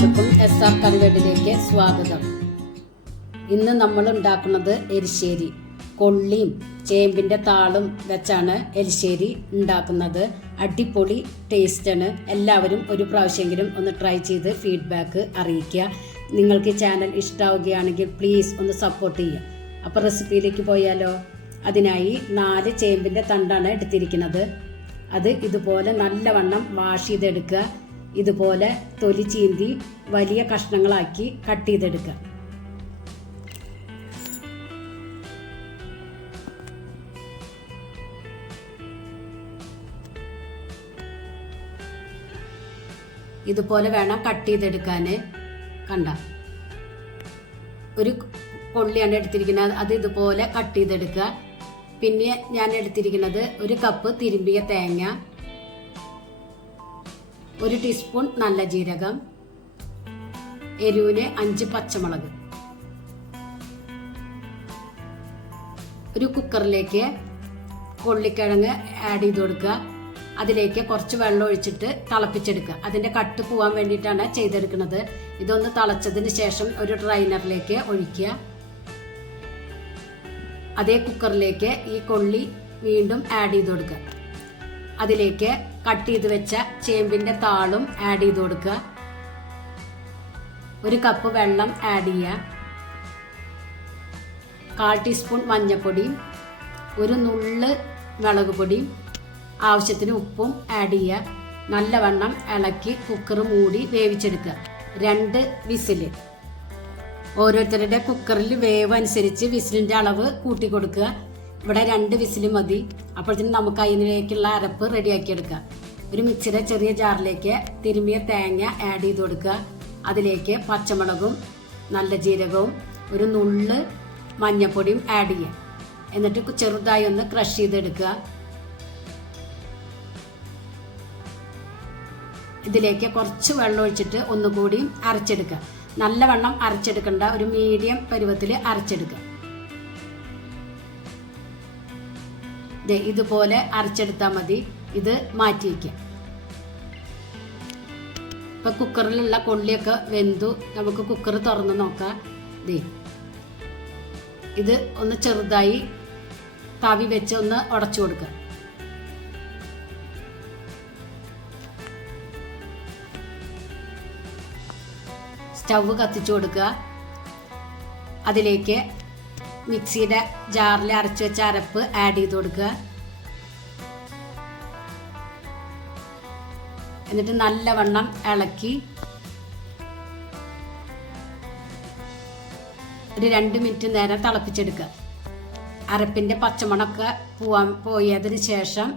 എല്ലാവർക്കും SR കറിവേട്ടിലേക്ക് സ്വാഗതം. ഇന്ന് നമ്മൾ ഉണ്ടാക്കുന്നത് എരിശ്ശേരി. കൊള്ളിയും ചേമ്പിൻ്റെ താളും വെച്ചാണ് എരിശ്ശേരി ഉണ്ടാക്കുന്നത്. അടിപൊളി ടേസ്റ്റാണ്. എല്ലാവരും ഒരു പ്രാവശ്യമെങ്കിലും ഒന്ന് ട്രൈ ചെയ്ത് ഫീഡ്ബാക്ക് അറിയിക്കുക. നിങ്ങൾക്ക് ചാനൽ ഇഷ്ടമാവുകയാണെങ്കിൽ പ്ലീസ് ഒന്ന് സപ്പോർട്ട് ചെയ്യുക. അപ്പോൾ റെസിപ്പിയിലേക്ക് പോയാലോ? അതിനായി 4 ചേമ്പിൻ്റെ തണ്ടാണ് എടുത്തിരിക്കുന്നത്. അത് ഇതുപോലെ നല്ലവണ്ണം വാഷ് ചെയ്തെടുക്കുക. ഇതുപോലെ തൊലി ചീന്തി വലിയ കഷ്ണങ്ങളാക്കി കട്ട് ചെയ്തെടുക്കുക. ഇതുപോലെ വേണം കട്ട് ചെയ്തെടുക്കാൻ. കണ്ട, ഒരു കൊള്ളിയാണ് എടുത്തിരിക്കുന്നത്. അത് ഇതുപോലെ കട്ട് ചെയ്തെടുക്കുക. പിന്നെ ഞാൻ എടുത്തിരിക്കുന്നത് 1 കപ്പ് തിരുമ്പിയ തേങ്ങ, 1 ടീസ്പൂൺ നല്ല ജീരകം, എരിവിന് 5 പച്ചമുളക്. ഒരു കുക്കറിലേക്ക് കൊള്ളിക്കിഴങ്ങ് ആഡ് ചെയ്ത് കൊടുക്കുക. അതിലേക്ക് കുറച്ച് വെള്ളം ഒഴിച്ചിട്ട് തിളപ്പിച്ചെടുക്കുക. അതിൻ്റെ കട്ട് പോകാൻ വേണ്ടിയിട്ടാണ് ചെയ്തെടുക്കുന്നത്. ഇതൊന്ന് തിളച്ചതിന് ശേഷം ഒരു ഡ്രൈനറിലേക്ക് ഒഴിക്കുക. അതേ കുക്കറിലേക്ക് ഈ കൊള്ളി വീണ്ടും ആഡ് ചെയ്ത് കൊടുക്കുക. അതിലേക്ക് കട്ട് ചെയ്ത് വെച്ച ചേമ്പിൻ്റെ താളും ആഡ് ചെയ്ത് കൊടുക്കുക. 1 കപ്പ് വെള്ളം ആഡ് ചെയ്യുക. 1/4 ടീസ്പൂൺ മഞ്ഞൾപ്പൊടിയും 1 നുള്ള് മുളക് പൊടിയും ആവശ്യത്തിന് ഉപ്പും ആഡ് ചെയ്യുക. നല്ലവണ്ണം ഇളക്കി കുക്കർ മൂടി വേവിച്ചെടുക്കുക. 2 വിസിൽ. ഓരോരുത്തരുടെ കുക്കറിൽ വേവ് അനുസരിച്ച് വിസിലിൻ്റെ അളവ് കൂട്ടി കൊടുക്കുക. ഇവിടെ 2 വിസിൽ മതി. അപ്പോഴത്തേനും നമുക്ക് അതിലേക്കുള്ള അരപ്പ് റെഡിയാക്കിയെടുക്കാം. ഒരു മിക്സിയുടെ ചെറിയ ജാറിലേക്ക് തിരുമ്മിയ തേങ്ങ ആഡ് ചെയ്ത് കൊടുക്കുക. അതിലേക്ക് പച്ചമുളകും നല്ല ജീരകവും 1 നുള്ള് മഞ്ഞൾപ്പൊടിയും ആഡ് ചെയ്യുക. എന്നിട്ട് ചെറുതായി ഒന്ന് ക്രഷ് ചെയ്തെടുക്കുക. ഇതിലേക്ക് കുറച്ച് വെള്ളം ഒഴിച്ചിട്ട് ഒന്നുകൂടി അരച്ചെടുക്കുക. നല്ലവണ്ണം അരച്ചെടുക്കണ്ട, ഒരു മീഡിയം പരുവത്തിൽ അരച്ചെടുക്കുക. ഇതുപോലെ അരച്ചെടുത്താൽ മതി. ഇത് മാറ്റി വയ്ക്കുക. ഇപ്പം കുക്കറിലുള്ള കൊള്ളിയൊക്കെ വെന്തു. നമുക്ക് കുക്കർ തുറന്ന് നോക്കാം. ഇത് ഒന്ന് ചെറുതായി തവി വെച്ച് ഒന്ന് ഉടച്ചു കൊടുക്കുക. സ്റ്റവ് കത്തിച്ചു കൊടുക്കുക. അതിലേക്ക് മിക്സിയുടെ ജാറിൽ അരച്ചു വെച്ച അരപ്പ് ആഡ് ചെയ്ത് കൊടുക്കുക. എന്നിട്ട് നല്ലവണ്ണം ഇളക്കി ഒരു 2 മിനിറ്റ് നേരം തിളപ്പിച്ചെടുക്കുക. അരപ്പിൻ്റെ പച്ചമണമൊക്കെ പോയതിന് ശേഷം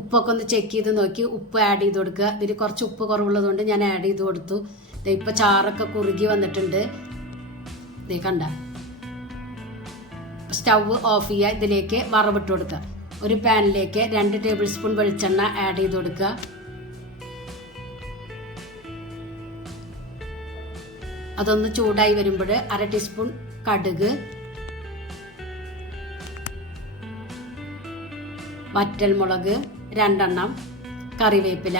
ഉപ്പൊക്കെ ഒന്ന് ചെക്ക് ചെയ്ത് നോക്കി ഉപ്പ് ആഡ് ചെയ്ത് കൊടുക്കുക. ഇതിൽ കുറച്ച് ഉപ്പ് കുറവുള്ളതുകൊണ്ട് ഞാൻ ആഡ് ചെയ്ത് കൊടുത്തു. ഇപ്പം ചാറൊക്കെ കുറുകി വന്നിട്ടുണ്ട്. കണ്ട, സ്റ്റവ് ഓഫ് ചെയ്യുക. ഇതിലേക്ക് വറവിട്ട് കൊടുക്കുക. ഒരു പാനിലേക്ക് 2 ടേബിൾ സ്പൂൺ വെളിച്ചെണ്ണ ആഡ് ചെയ്ത് കൊടുക്കുക. അതൊന്ന് ചൂടായി വരുമ്പോൾ 1/2 ടീസ്പൂൺ കടുക്, വറ്റൽമുളക് 2 എണ്ണം, കറിവേപ്പില.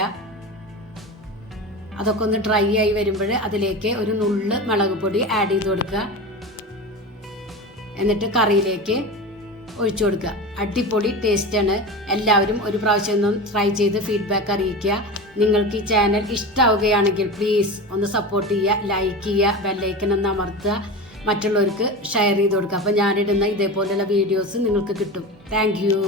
അതൊക്കെ ഒന്ന് ഡ്രൈ ആയി വരുമ്പോൾ അതിലേക്ക് 1 നുള്ള് മുളക് പൊടി ആഡ് ചെയ്ത് കൊടുക്കുക. എന്നിട്ട് കറിയിലേക്ക് ഒഴിച്ചു കൊടുക്കുക. അടിപൊളി ടേസ്റ്റാണ്. എല്ലാവരും ഒരു പ്രാവശ്യം ഒന്ന് ട്രൈ ചെയ്ത് ഫീഡ്ബാക്ക് അറിയിക്കുക. നിങ്ങൾക്ക് ഈ ചാനൽ ഇഷ്ടമാവുകയാണെങ്കിൽ പ്ലീസ് ഒന്ന് സപ്പോർട്ട് ചെയ്യുക, ലൈക്ക് ചെയ്യുക, ബെല്ലൈക്കൺ ഒന്ന് അമർത്തുക, മറ്റുള്ളവർക്ക് ഷെയർ ചെയ്ത് കൊടുക്കുക. അപ്പോൾ ഞാനിടുന്ന ഇതേപോലെയുള്ള വീഡിയോസ് നിങ്ങൾക്ക് കിട്ടും. Thank you.